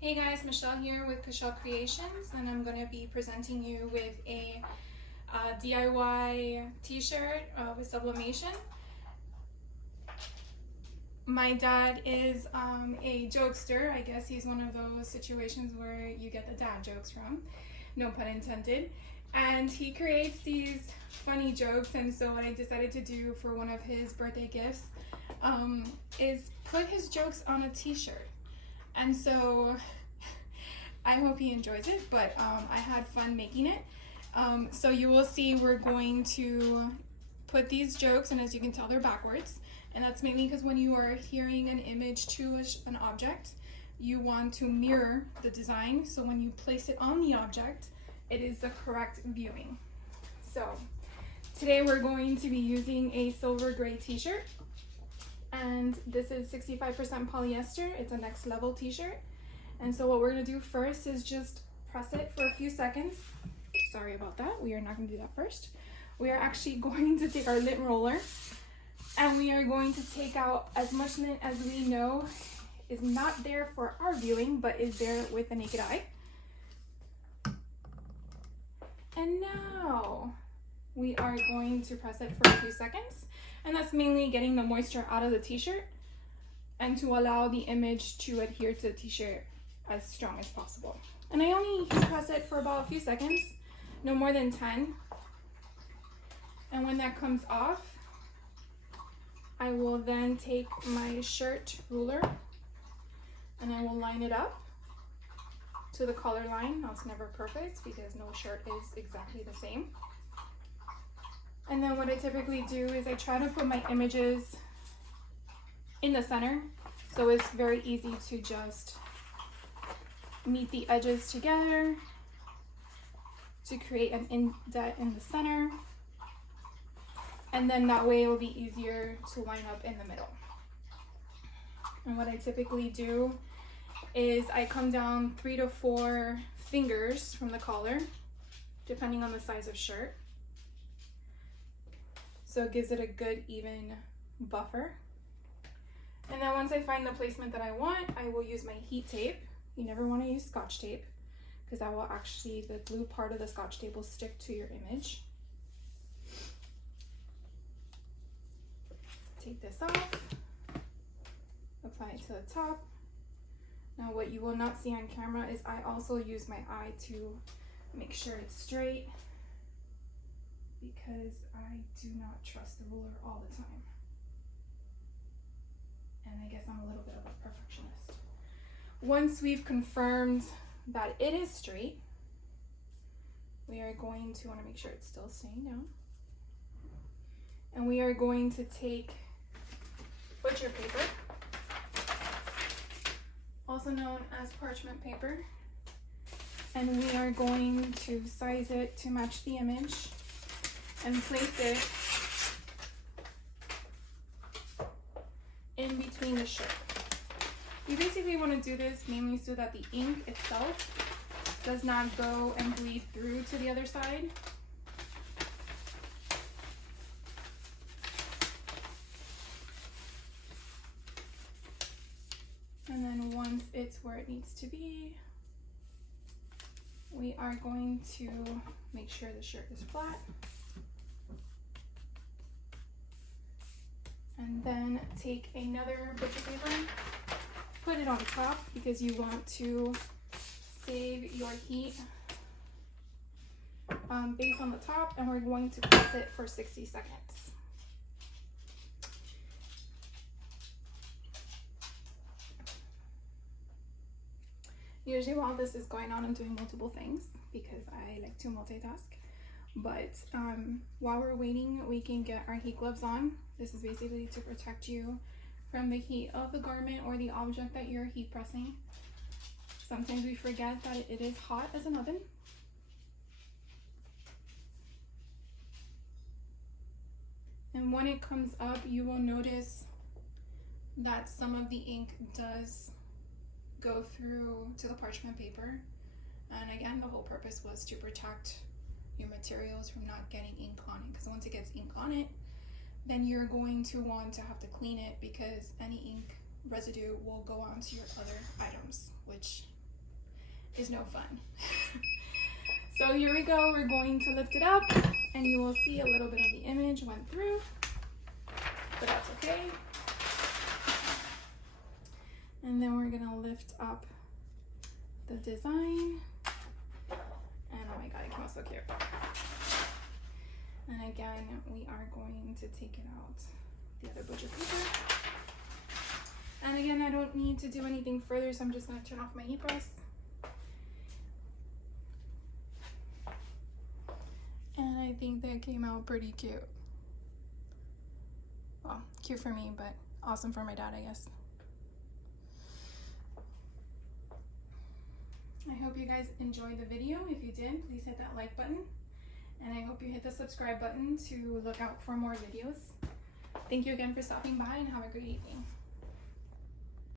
Hey guys, Michelle here with Michelle Creations, and I'm going to be presenting you with a DIY t-shirt with sublimation. My dad is a jokester. I guess he's one of those situations where you get the dad jokes from, no pun intended. And he creates these funny jokes, and so what I decided to do for one of his birthday gifts is put his jokes on a t-shirt. And so I hope he enjoys it, but I had fun making it. So you will see we're going to put these jokes, and as you can tell, they're backwards. And that's mainly because when you are hearing an image to an object, you want to mirror the design. So when you place it on the object, it is the correct viewing. So today we're going to be using a silver gray t-shirt. And this is 65% polyester. It's a next level t-shirt. And so what we're gonna do first is just press it for a few seconds. Sorry about that, we are not gonna do that first. We are actually going to take our lint roller and we are going to take out as much lint as we know is not there for our viewing, but is there with the naked eye. And now we are going to press it for a few seconds. And that's mainly getting the moisture out of the t-shirt and to allow the image to adhere to the t-shirt as strong as possible. And I only press it for about a few seconds, no more than 10. And when that comes off, I will then take my shirt ruler and I will line it up to the color line. Now it's never perfect because no shirt is exactly the same. And then what I typically do is I try to put my images in the center, so it's very easy to just meet the edges together to create an indent in the center, and then that way it will be easier to line up in the middle. And what I typically do is I come down 3 to 4 fingers from the collar, depending on the size of shirt. So it gives it a good even buffer. And then once I find the placement that I want, I will use my heat tape. You never want to use Scotch tape because that will actually, the glue part of the Scotch tape will stick to your image. Take this off, apply it to the top. Now what you will not see on camera is I also use my eye to make sure it's straight, because I do not trust the ruler all the time. And I guess I'm a little bit of a perfectionist. Once we've confirmed that it is straight, we are going to want to make sure it's still staying down. And we are going to take butcher paper, also known as parchment paper, and we are going to size it to match the image and place it in between the shirt. You basically want to do this mainly so that the ink itself does not go and bleed through to the other side. And then once it's where it needs to be, we are going to make sure the shirt is flat. And then take another butcher paper, put it on top because you want to save your heat base on the top, and we're going to press it for 60 seconds. Usually while this is going on, I'm doing multiple things because I like to multitask. But while we're waiting, we can get our heat gloves on. This is basically to protect you from the heat of the garment or the object that you're heat pressing. Sometimes we forget that it is hot as an oven. And when it comes up, you will notice that some of the ink does go through to the parchment paper. And again, the whole purpose was to protect your materials from not getting ink on it, because once it gets ink on it, then you're going to want to have to clean it because any ink residue will go onto your other items, which is no fun. So here we go, we're going to lift it up and you will see a little bit of the image went through, but that's okay. And then we're gonna lift up the design. And oh my God, it came out so cute. And again, we are going to take it out the other butcher paper. And again, I don't need to do anything further, so I'm just gonna turn off my heat press. And I think that came out pretty cute. Well, cute for me, but awesome for my dad, I guess. I hope you guys enjoyed the video. If you did, please hit that like button. And I hope you hit the subscribe button to look out for more videos. Thank you again for stopping by and have a great evening.